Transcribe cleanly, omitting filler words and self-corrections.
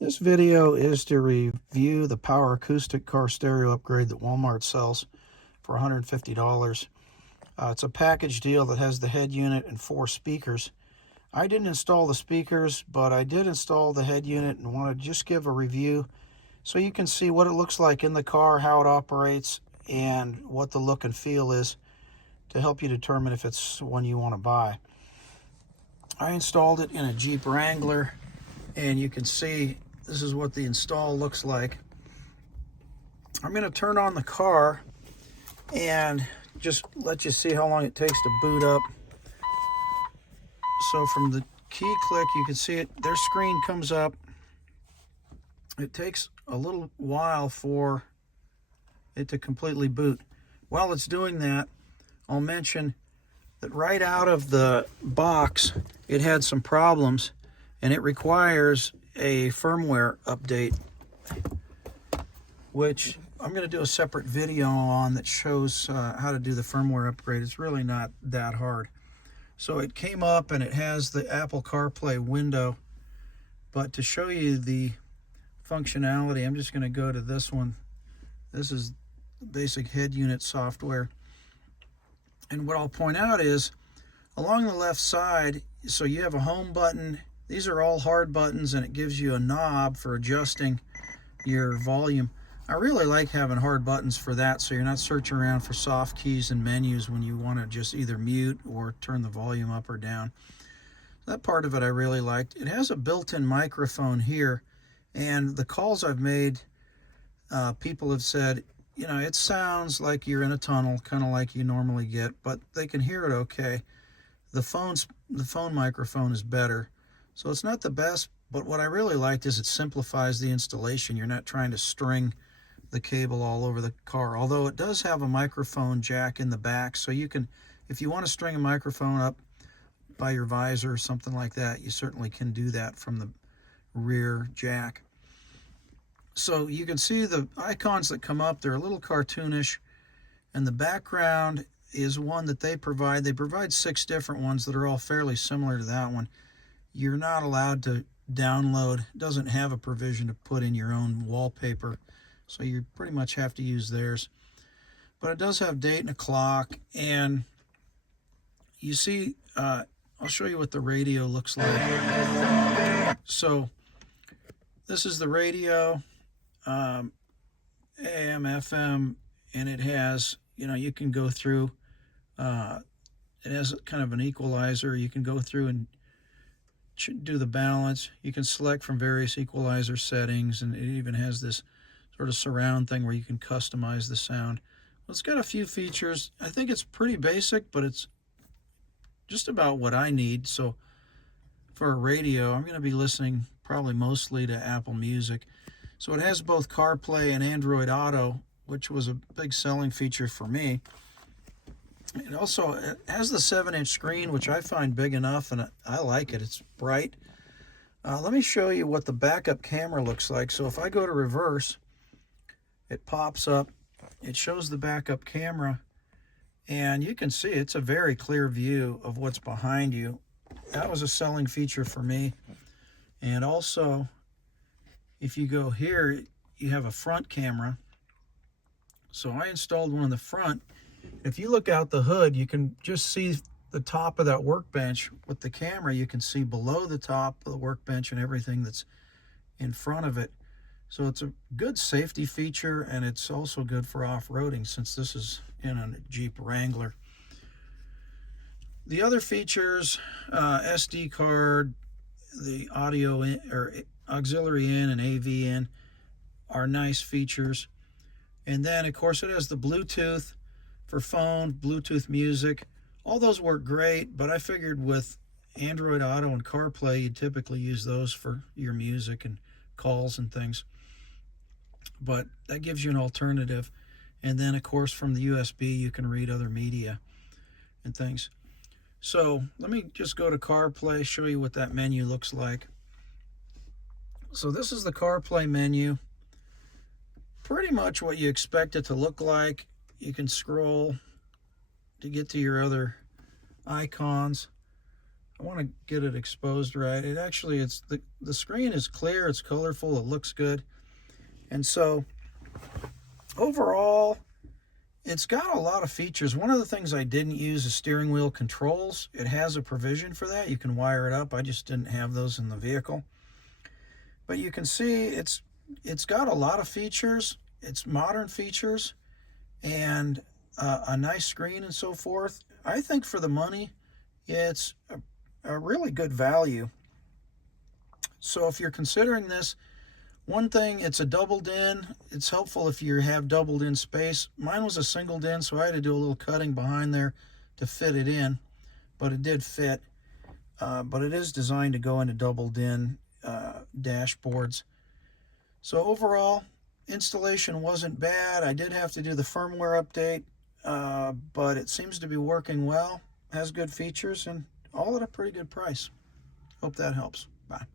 This video is to review the Power Acoustik car stereo upgrade that Walmart sells for $150. It's a package deal that has the head unit and 4 speakers. I didn't install the speakers, but I did install the head unit and want to just give a review so you can see what it looks like in the car, how it operates, and what the look and feel is to help you determine if it's one you want to buy. I installed it in a Jeep Wrangler, and you can see this is what the install looks like. I'm going to turn on the car and just let you see how long it takes to boot up. So from the key click, you can see it, their screen comes up. It takes a little while for it to completely boot. While it's doing that, I'll mention that right out of the box, it had some problems, and it requires a firmware update, which I'm going to do a separate video on that shows how to do the firmware upgrade. It's really not that hard. So it came up and it has the Apple CarPlay window, but to show you the functionality, I'm just going to go to this one. This is basic head unit software. And what I'll point out is along the left side, so you have a home button. These are all hard buttons, and it gives you a knob for adjusting your volume. I really like having hard buttons for that, so you're not searching around for soft keys and menus when you want to just either mute or turn the volume up or down. That part of it I really liked. It has a built-in microphone here, and the calls I've made, people have said, you know, it sounds like you're in a tunnel, kind of like you normally get, but they can hear it okay. The phone microphone is better. So it's not the best, but what I really liked is it simplifies the installation. You're not trying to string the cable all over the car, although it does have a microphone jack in the back, so you can, if you want to string a microphone up by your visor or something like that, you certainly can do that from the rear jack. So you can see the icons that come up, they're a little cartoonish, and the background is one that they provide. They provide 6 different ones that are all fairly similar to that one. You're not allowed to download, it doesn't have a provision to put in your own wallpaper, so you pretty much have to use theirs. But it does have date and a clock, and you see, I'll show you what the radio looks like. So this is the radio, AM, FM, and it has, you know, you can go through, it has kind of an equalizer. You can go through and do the balance. You can select from various equalizer settings, and it even has this sort of surround thing where you can customize the sound. Well, it's got a few features. I think it's pretty basic, but it's just about what I need. So for a radio, I'm going to be listening probably mostly to Apple Music. So it has both CarPlay and Android Auto, which was a big selling feature for me. It also has the 7-inch screen, which I find big enough, and I like it. It's bright. Let me show you what the backup camera looks like. So if I go to reverse, it pops up. It shows the backup camera, and you can see it's a very clear view of what's behind you. That was a selling feature for me. And also, if you go here, you have a front camera. So I installed one in the front. If you look out the hood, you can just see the top of that workbench. With the camera, you can see below the top of the workbench and everything that's in front of it. So it's a good safety feature, and it's also good for off-roading since this is in a Jeep Wrangler. The other features, SD card, the audio in, or auxiliary in and AV in, are nice features. And then, of course, it has the Bluetooth for phone, Bluetooth music. All those work great, but I figured with Android Auto and CarPlay, you typically use those for your music and calls and things. But that gives you an alternative. And then, of course, from the USB, you can read other media and things. So let me just go to CarPlay, show you what that menu looks like. So this is the CarPlay menu. Pretty much what you expect it to look like. You can scroll to get to your other icons. I want to get it exposed right. It actually, it's the screen is clear, it's colorful, it looks good. And so overall, it's got a lot of features. One of the things I didn't use is steering wheel controls. It has a provision for that. You can wire it up. I just didn't have those in the vehicle. But you can see it's got a lot of features. It's modern features and a nice screen and so forth. I think for the money, it's a really good value. So if you're considering this, one thing, it's a double din. It's helpful if you have double din space. Mine was a single din, so I had to do a little cutting behind there to fit it in, but it did fit. But it is designed to go into double din dashboards. So overall, installation wasn't bad. I did have to do the firmware update, but it seems to be working well, has good features, and all at a pretty good price. Hope that helps. Bye.